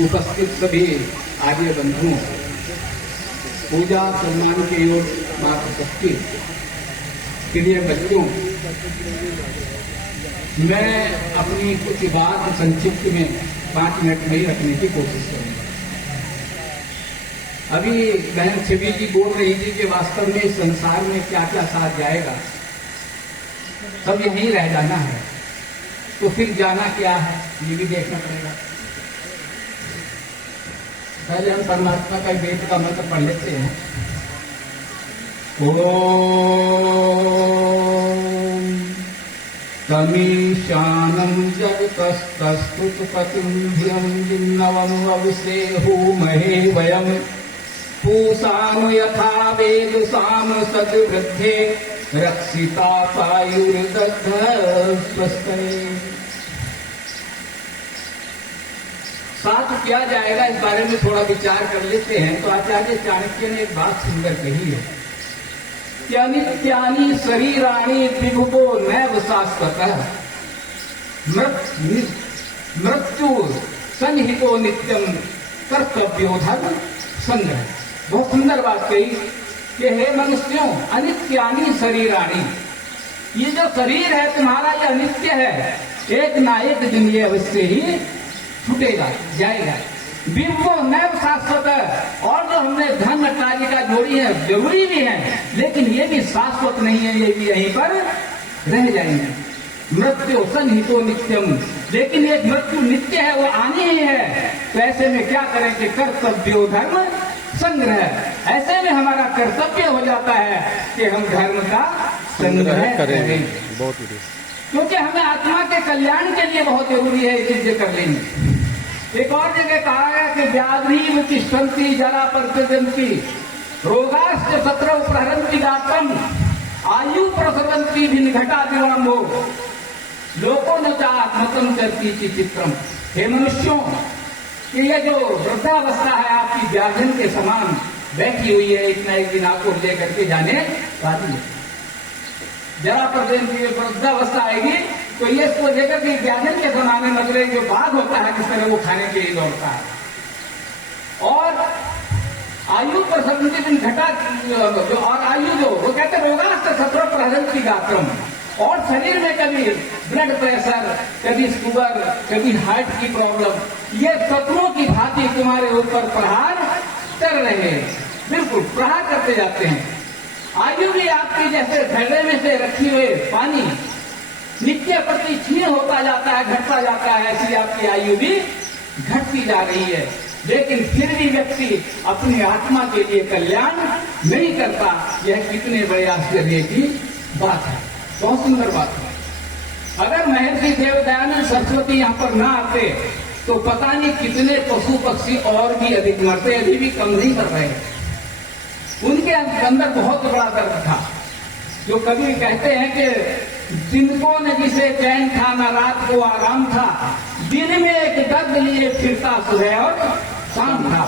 उपस्थित सभी आर्य बंधुओं, पूजा सम्मान के योग्य मातृशक्ति प्रिय बच्चों, मैं अपनी कुछ बात संक्षिप्त में 5 मिनट में ही रखने की कोशिश करूंगा। अभी बहन छवि जी बोल रही थी कि वास्तव में इस संसार में क्या क्या साथ जाएगा, सब यहीं रह जाना है, तो फिर जाना क्या है ये भी देखना पड़ेगा। पहले हम परमात्मा का वेद का मंत्र पढ़ लेते हैं। ओम तमीशानं जगतस्तस्तुतपतिं धियं जिन्नवं वविसेहुमहे वयं पूषाम यथा वेदसाम सद्वृद्धे रक्षिता पायुर्दधस्वस्तये। साथ किया जाएगा, इस बारे में थोड़ा विचार कर लेते हैं। तो आचार्य चाणक्य ने एक बात सुंदर कही है कि अनित्यानि शरीराणि विभुवो नैव शाश्वतः मृत्यु सन्निहितो नित्यम कर्तव्यो धर्म संग्रह। बहुत सुंदर बात कही कि हे मनुष्यों, अनित्यानि शरीराणि, ये जो शरीर है तुम्हारा ये अनित्य है, एक ना एक दिन ये अवश्य ही छूटेगा, जाएगा। विभो नैव शाश्वत, और जो हमने धन अट्टालिका जोड़ी है जरूरी भी है, लेकिन ये भी शाश्वत नहीं है, ये भी यहीं पर रह जाएंगे। मृत्यु सन्निहितो नित्यम, लेकिन एक मृत्यु नित्य है, वो आनी ही है। तो ऐसे में क्या करें कि कर्तव्यो धर्म संग्रह, ऐसे में हमारा कर्तव्य हो जाता है कि हम धर्म का संग्रह करें, क्योंकि हमें आत्मा के कल्याण के लिए बहुत जरूरी है, ये चीजें कर लेंगे। एक और जगह कहा है कि व्याधि तिष्ठन्ति जरा प्रत्यजन्ति रोगाश्च सत्रौ प्रहरन्ति दातम आयु प्रसरन्ति भिन्नघटा दिवाम्भो लोको न चात्मतम चरती चित्रम। हे मनुष्यों, कि ये जो वृद्धावस्था है आपकी व्याधन के समान बैठी हुई है, एक न एक दिन आपको लेकर के जाने वाली है। जरा प्रत्यजन्ति वृद्धावस्था आएगी तो ये इसको लेकर के व्याधन के जमाने मतलब जो बाघ होता है किस तरह वो खाने के लिए दौड़ता है। और आयु पर घटा, और आयु जो वो कहते रोगाश्च सत्रौ प्रहरन्ति गात्रम, और शरीर में कभी ब्लड प्रेशर, कभी शुगर, कभी हार्ट की प्रॉब्लम, ये शत्रुओं की भांति तुम्हारे ऊपर प्रहार कर रहे हैं, बिल्कुल प्रहार करते जाते हैं। आयु भी आपकी जैसे घड़े में से रखी हुए पानी नित्य प्रति क्षीण होता जाता है, घटता जाता है, ऐसी आपकी आयु भी घटती जा रही है। लेकिन फिर भी व्यक्ति अपनी आत्मा के लिए कल्याण नहीं करता। यह कितने बड़े आश्चर्य की बात है, बहुत सुंदर बात है। अगर महर्षि देवदयानंद सरस्वती यहाँ पर ना आते तो पता नहीं कितने पशु पक्षी और भी अधिक मरते, अभी भी कम नहीं कर रहे। उनके अंदर बहुत बड़ा दर्द था, जो कभी कहते हैं कि जिनको न जिसे चैन था न रात को आराम था, दिन में एक दर्द लिए फिरता सुबह और शाम था।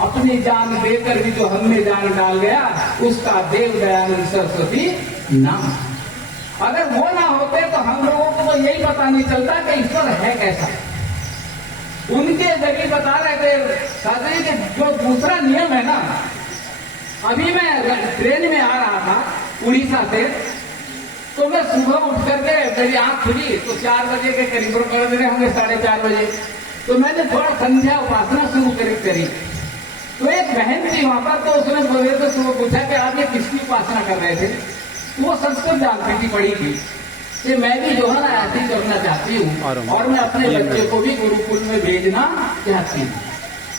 अपनी जान देकर भी जो हमने जान डाल गया, उसका देव दयानंद सरस्वती नाम। अगर वो ना होते तो हम लोगों को तो यही पता नहीं चलता कि ईश्वर है कैसा। उनके जरिए बता रहे थे साथी कि जो दूसरा नियम है ना, अभी मैं ट्रेन में आ रहा था उड़ीसा से, तो मैं सुबह उठ करके मेरी आंख खुली तो 4 बजे के करीब कर रहे होंगे, 4:30 बजे। तो मैंने थोड़ा संध्या उपासना शुरू करी। तो एक बहन थी वहां पर, तो उसने बोले तो पूछा कि आप ये किसकी उपासना कर रहे थे? तो वो संस्कृत जानती थी, पढ़ी थी कि मैं भी जो है ना ऐसी करना चाहती हूँ, और मैं अपने बच्चे को भी गुरुकुल में भेजना चाहती हूँ।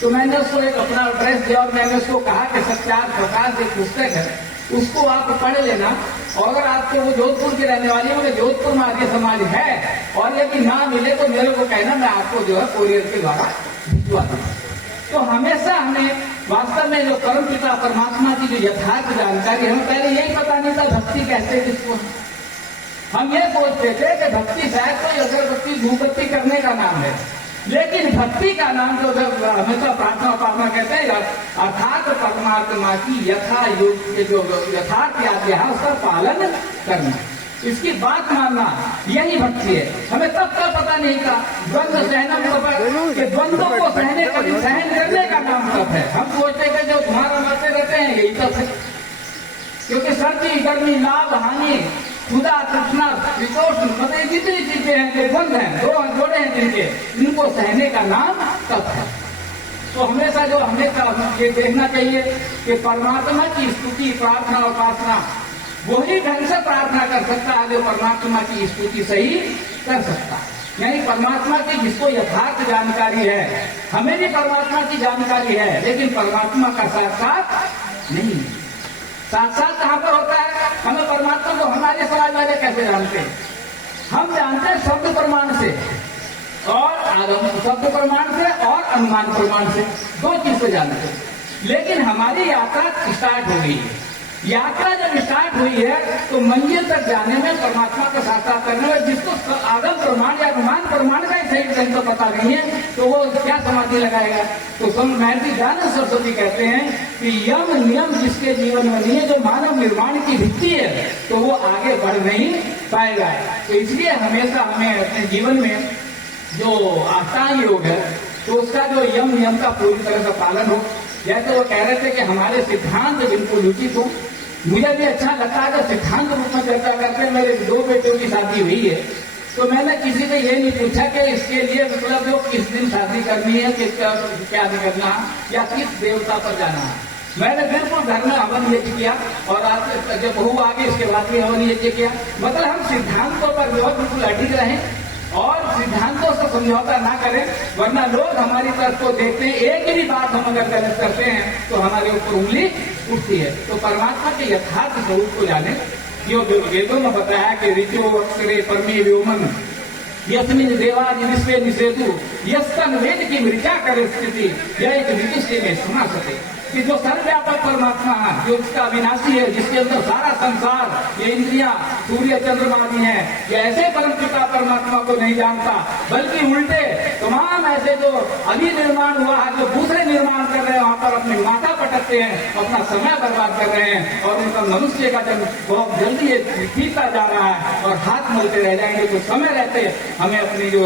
तो मैंने उसको एक अपना एड्रेस दिया और मैंने उसको कहा कि सत्यार्थ प्रकाश एक पुस्तक है, उसको आप पढ़ लेना, और अगर आपको वो जोधपुर की रहने वाली है, मतलब जोधपुर में आर्य समाज है, और यदि ना मिले तो मेरे को कहना, मैं आपको जो है कोरियर के द्वारा भिजवा दूंगा। तो हमेशा हमें वास्तव में जो परम पिता परमात्मा की जो यथार्थ जानकारी, हमें पहले यही पता नहीं था भक्ति कहते किसको। हम ये सोचते थे कि भक्ति शायद कोई अगरबत्ती धूपबत्ती करने का नाम है, लेकिन भक्ति का नाम तो जब हमेशा प्रार्थना उपासना कहते हैं, अर्थात परमात्मा की यथा योग के जो यथार्थ आज्ञा है उसका पालन करना। तो इसकी बात मानना यही भक्ति है। हमें तब तक पता नहीं था द्वंद्व सहना मतलब कि द्वंद्वों को सहन करने का नाम तप है। हम सोचते थे जो तुम्हारा मरते रहते हैं यही तप है, क्योंकि सर्दी गर्मी लाभ हानि खुदा तृष्णा वितोषण मतलब जितनी चीजें हैं जो द्वंद्व हैं, दो जोड़े हैं जिनके, इनको सहने का नाम तप है। तो हमेशा जो हमें ये देखना चाहिए कि परमात्मा की स्तुति प्रार्थना और उपासना वही ढंग से प्रार्थना कर सकता है जो परमात्मा की स्तुति सही कर सकता है। यानी परमात्मा की जिसको यथार्थ जानकारी है, हमें भी परमात्मा की जानकारी है, लेकिन परमात्मा का साक्षात नहीं। साक्षात कहाँ पर होता है? हमें परमात्मा को हमारे समाज वाले कैसे जानते हैं? हम जानते हैं शब्द प्रमाण से और आगम शब्द प्रमाण से और अनुमान प्रमाण से, दो चीज से जानते हैं। लेकिन हमारी यात्रा स्टार्ट हो गई है। यात्रा जब स्टार्ट हुई है तो मंजिल तक जाने में परमात्मा का साक्षात करने में जिसको आगम प्रमाण या अनुमान प्रमाण का ही सही ढंग से पता नहीं है तो वो क्या समाधि लगाएगा? तो महर्षि दयानंद सरस्वती कहते हैं कि यम नियम जिसके जीवन में नहीं है, जो मानव निर्माण की भित्ति है, तो वो आगे बढ़ नहीं पाएगा। तो इसलिए हमेशा हमें अपने जीवन में जो आसान योग है तो उसका जो यम नियम का पूरी तरह से पालन हो। जैसे वो कह रहे थे कि हमारे सिद्धांत बिल्कुल उचित हो। मुझे भी अच्छा लगता है कि सिद्धांत रूप में चर्चा करते हैं। मेरे 2 बेटों की शादी हुई है तो मैंने किसी से ये नहीं पूछा कि इसके लिए मतलब जो किस दिन शादी करनी है, क्या नहीं करना या किस देवता पर जाना है। मैंने बिल्कुल घर में हवन यज्ञ किया और आज जब बहू आ गई इसके बाद भी हवन यज्ञ किया। मतलब हम सिद्धांतों पर बहुत बिल्कुल अडिग रहें और सिद्धांतों से समझौता ना करें, वरना लोग हमारी तरफ को देखते हैं। एक भी बात हम अगर गलत करते हैं तो हमारे ऊपर उंगली उठती है। तो परमात्मा के यथार्थ स्वरूप को जाने, जो वेदों में बताया कि ऋतु अक्षरे परमे व्योमन यस्मिन देवादि विश्वे निषेधु यस्तन वेद की मृचा करे स्थिति यह एक विशिष्ट में सुना सके कि जो सर्वव्यापक परमात्मा है, जो इसका अविनाशी है, जिसके अंदर सारा संसार ये इंद्रियां सूर्य चंद्रमा भी हैं, ये ऐसे परम पिता परमात्मा को नहीं जानता, बल्कि उल्टे तमाम ऐसे जो अभी निर्माण हुआ है, जो दूसरे निर्माण कर रहे हैं, वहां पर अपनी माथा पटकते हैं, अपना समय बर्बाद कर रहे हैं और उनका मनुष्य का जन्म बहुत जल्दी बीतता जा रहा है और हाथ मलते रह जाएंगे। तो समय रहते हमें अपनी जो